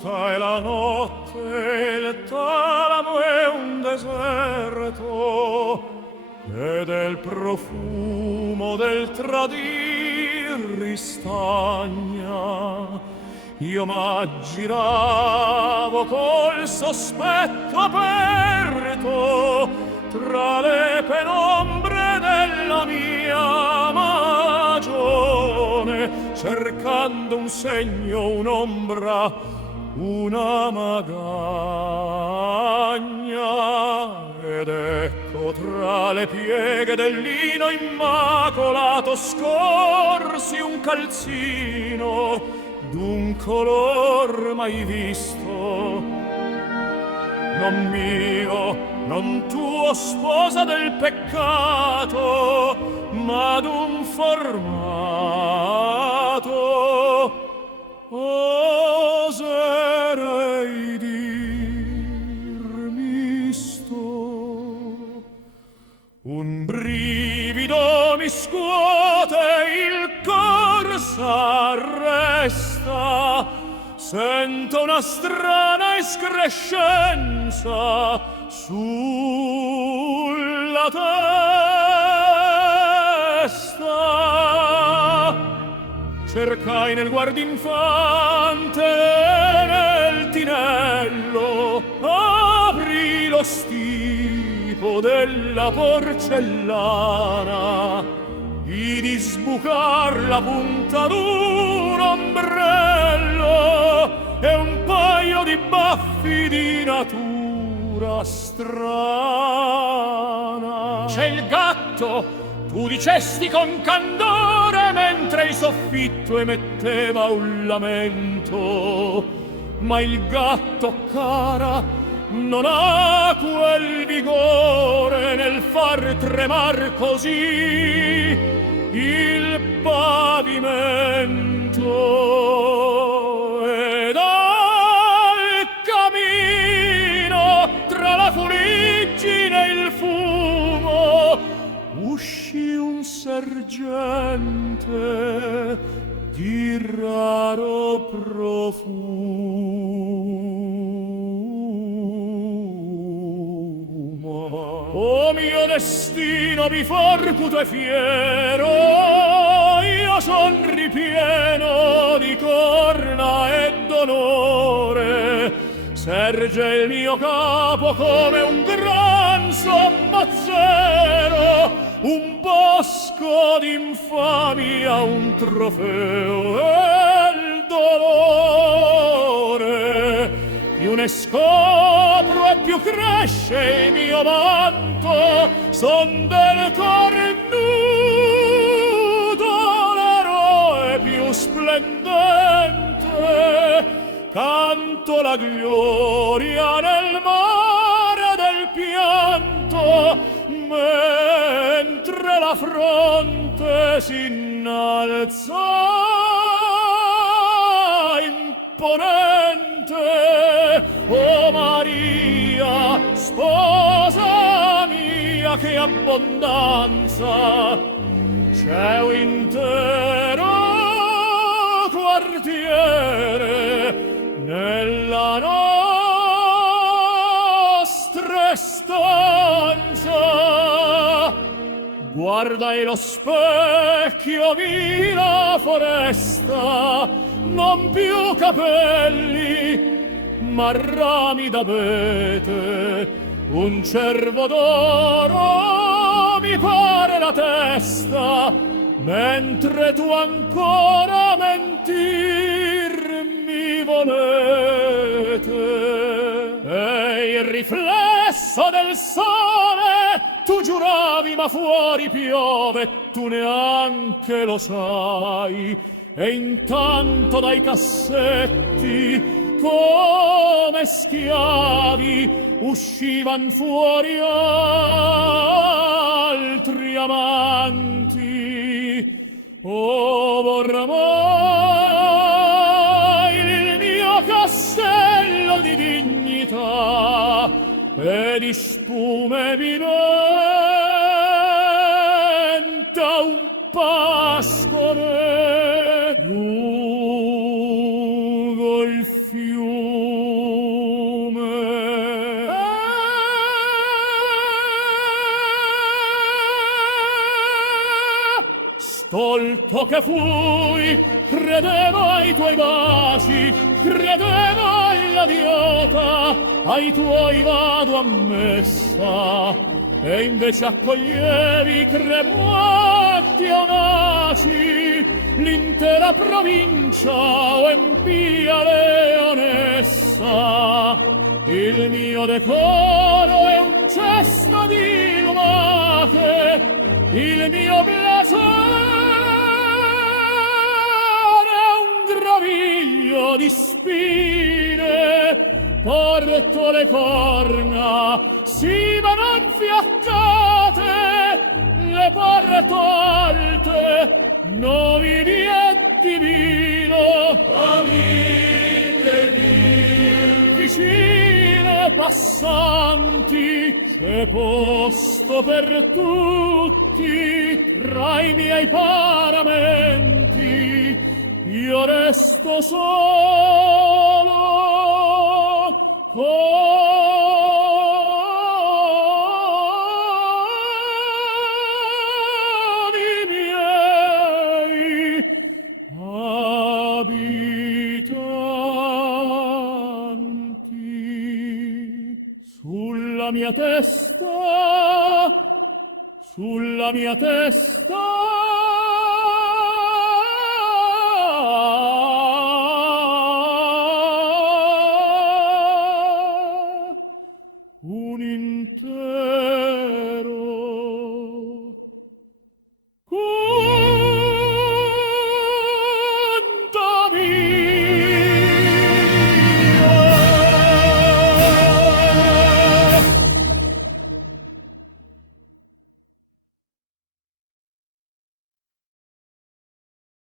assoluta è la notte, il talamo è un deserto, ed è il profumo del tradir ristagna. Io m'aggiravo col sospetto aperto tra le penombre della mia magione, cercando un segno, un'ombra, una magagna. Ed ecco tra le pieghe del lino immacolato scorsi un calzino d'un color mai visto, non mio, non tuo, sposa del peccato, ma d'un formato. Oserei dir misto. Un brivido mi scuote, il cor s'arresta, sento una strana escrescenza sulla testa. Cercai nel guardinfante e nel tinello, apri lo stipo della porcellana, vidi sbucar la punta d'un ombrello e un paio di baffi di natura strana. C'è il gatto, tu dicesti con candore, mentre il soffitto emetteva un lamento. Ma il gatto, cara, non ha quel vigore nel far tremar così il pavimento. Ed al camino, tra la fuliggine e il fumo, uscì un sergente di raro profumo. O mio destino biforcuto e fiero, io son ripieno di corna e d'onore. Serge il mio capo come un gran sommazzero, un bosco d'infamia, un trofeo e il dolore. Più ne scopro e più cresce il mio manto, son del cor nudo l'eroe più splendente. Canto la gloria nel mare del pianto, mentre la fronte s'innalza imponente. O Maria, sposa mia, che abbondanza! C'è un intero quartiere nella nostra stanza. Guardai lo specchio, vi la foresta, non più capelli, ma rami d'abete. Un cervo d'oro mi pare la testa, mentre tu ancora mentir mi volete. E il riflesso del sole tu giuravi, ma fuori piove, tu neanche lo sai. E intanto dai cassetti, come schiavi, uscivan fuori altri amanti. Oramai il mio castello di dignità e di spume diventa un pascolo lungo il fiume. tutto che fui, credevo ai tuoi baci, credevo alla dieta, ai tuoi vado a messa, e invece accoglievi cremati audaci l'intera provincia o empia leonessa. Il mio decoro è un cesto di lumache, il mio blasone è un groviglio di spine. Porto le corna, sì ma non fiaccate, le porto alte, nobili e divino. Amiche vicine passanti, c'è posto per tutti tra i miei paramenti, io resto solo con i miei abitanti. Sulla mia testa